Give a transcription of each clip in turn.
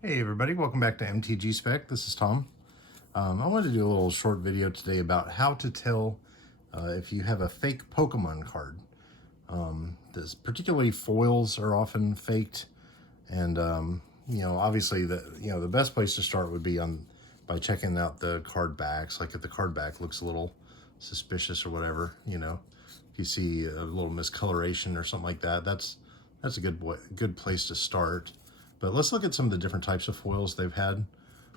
Hey everybody, welcome back to MTG Spec. This is Tom. I wanted to do a little short video today about how to tell if you have a fake Pokemon card. This particularly foils are often faked, and obviously the best place to start would be by checking out the card backs. Like if the card back looks a little suspicious or whatever, if you see a little miscoloration or something like that, that's a good place to start. But let's look at some of the different types of foils they've had.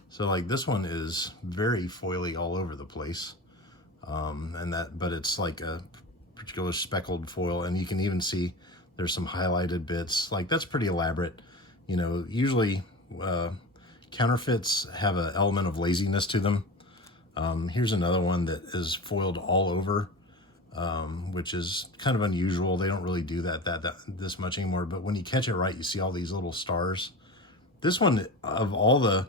So like this one is very foily all over the place. But it's like a particular speckled foil, and you can even see there's some highlighted bits. Like that's pretty elaborate. Usually counterfeits have an element of laziness to them. Here's another one that is foiled all over, which is kind of unusual. They don't really do that this much anymore, but when you catch it right, you see all these little stars. This one, of all the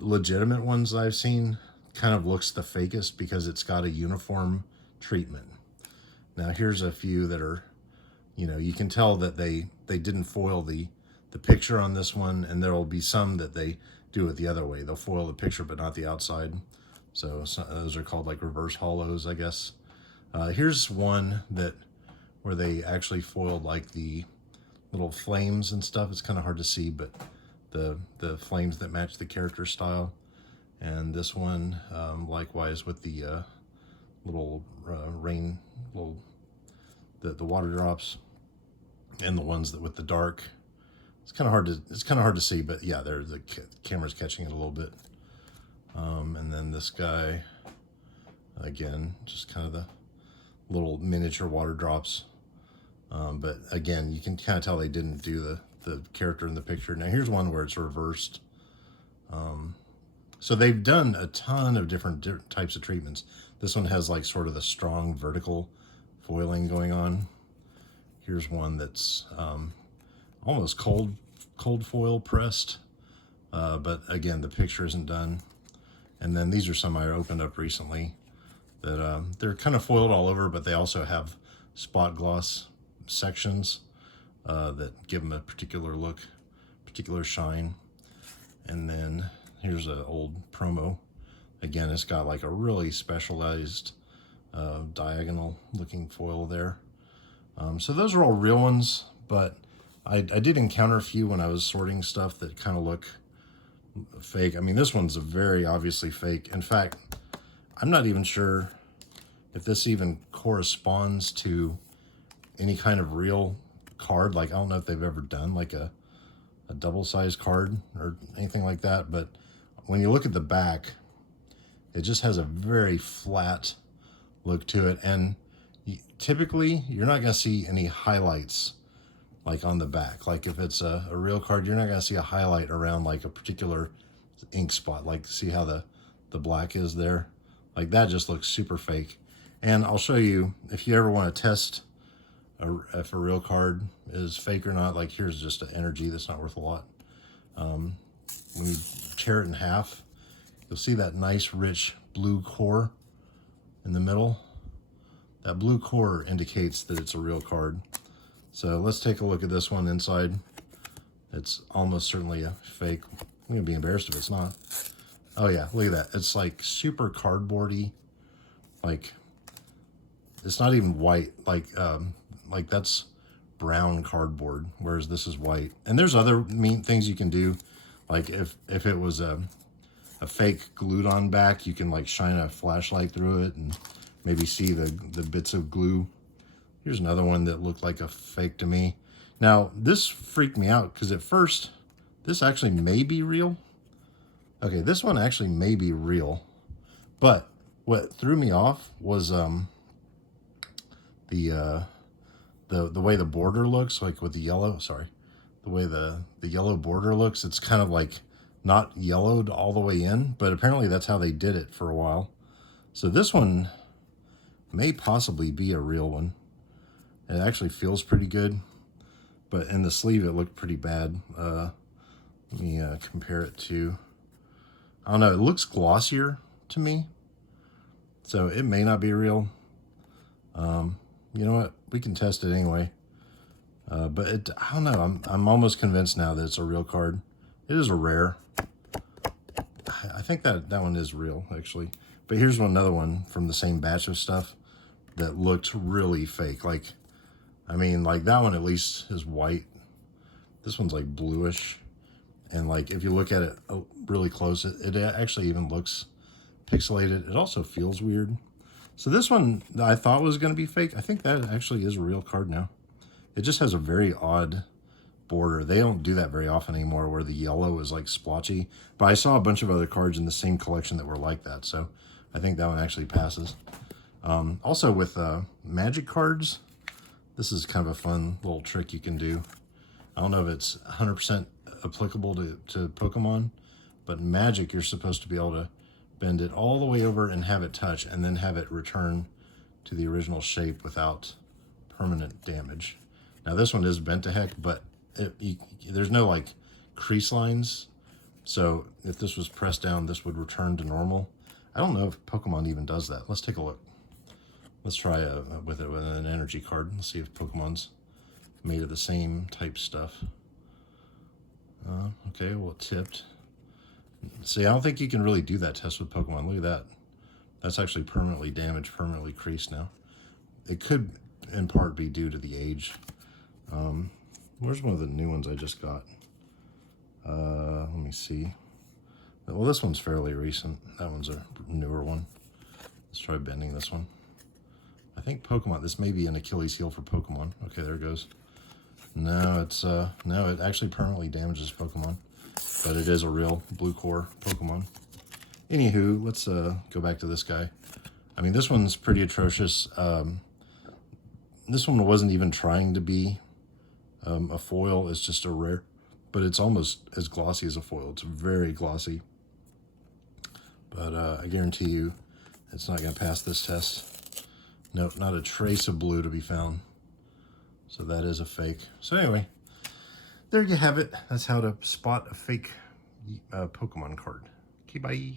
legitimate ones I've seen, kind of looks the fakest because it's got a uniform treatment. Now here's a few that are, you can tell that they didn't foil the picture on this one, and there will be some that they do it the other way. They'll foil the picture but not the outside. So those are called like reverse hollows, I guess. Here's one where they actually foiled like the little flames and stuff. It's kind of hard to see, but the flames that match the character style. And this one, likewise with the little rain, the water drops, and the ones that with the dark. It's kind of hard to see, but yeah, the camera's catching it a little bit. And then this guy, again, just kind of the little miniature water drops. But again, you can kind of tell they didn't do the character in the picture. Now here's one where it's reversed. So they've done a ton of different types of treatments. This one has like sort of the strong vertical foiling going on. Here's one that's almost cold foil pressed, but again, the picture isn't done. And then these are some I opened up recently that they're kind of foiled all over, but they also have spot gloss sections that give them a particular look, particular shine. And then here's an old promo. Again, it's got like a really specialized diagonal looking foil there. So those are all real ones, but I did encounter a few when I was sorting stuff that kind of look fake. I mean, this one's a very obviously fake. In fact, I'm not even sure if this even corresponds to any kind of real card. Like, I don't know if they've ever done like a double-sized card or anything like that, but when you look at the back, it just has a very flat look to it, and typically you're not going to see any highlights like on the back. Like if it's a real card, you're not going to see a highlight around like a particular ink spot. Like see how the black is there? Like that just looks super fake. And I'll show you, if you ever want to test if a real card is fake or not, like here's just an energy that's not worth a lot. When you tear it in half, you'll see that nice rich blue core in the middle. That blue core indicates that it's a real card. So let's take a look at this one inside. It's almost certainly a fake. I'm gonna be embarrassed if it's not. Oh yeah, look at that. It's like super cardboardy. Like it's not even white. Like that's brown cardboard, whereas this is white. And there's other neat things you can do. Like if it was a fake glued on back, you can like shine a flashlight through it and maybe see the bits of glue. Here's another one that looked like a fake to me. Now, this freaked me out because at first, this actually may be real. Okay, this one actually may be real. But what threw me off was the way the border looks, like with the yellow, sorry. The way the yellow border looks, it's kind of like not yellowed all the way in, but apparently that's how they did it for a while. So this one may possibly be a real one. It actually feels pretty good, but in the sleeve it looked pretty bad. Let me compare it to, I don't know, it looks glossier to me, so it may not be real. You know what, we can test it anyway. But I don't know, I'm almost convinced now that it's a real card. It is a rare. I think that one is real, actually. But here's another one from the same batch of stuff that looked really fake. Like, I mean, like that one at least is white. This one's like bluish. And like, if you look at it really close, it actually even looks pixelated. It also feels weird. So this one that I thought was going to be fake, I think that actually is a real card now. It just has a very odd border. They don't do that very often anymore where the yellow is like splotchy. But I saw a bunch of other cards in the same collection that were like that. So I think that one actually passes. Also with Magic cards, this is kind of a fun little trick you can do. I don't know if it's 100% applicable to Pokemon, but Magic, you're supposed to be able to bend it all the way over and have it touch, and then have it return to the original shape without permanent damage. Now this one is bent to heck, but there's no like crease lines, so if this was pressed down, this would return to normal. I don't know if Pokemon even does that. Let's take a look. Let's try with an energy card. Let's see if Pokemon's made of the same type stuff. Okay, well, it tipped. See, I don't think you can really do that test with Pokemon. Look at that. That's actually permanently damaged, permanently creased now. It could, in part, be due to the age. Where's one of the new ones I just got? Let me see. Well, this one's fairly recent. That one's a newer one. Let's try bending this one. I think Pokemon, this may be an Achilles heel for Pokemon. Okay, there it goes. No, it's, no, it actually permanently damages Pokemon. But it is a real blue core Pokemon. Anywho, let's go back to this guy. I mean, this one's pretty atrocious. This one wasn't even trying to be a foil. It's just a rare. But it's almost as glossy as a foil. It's very glossy. But I guarantee you it's not going to pass this test. Nope, not a trace of blue to be found. So that is a fake. So anyway, there you have it. That's how to spot a fake Pokemon card. Okay, bye.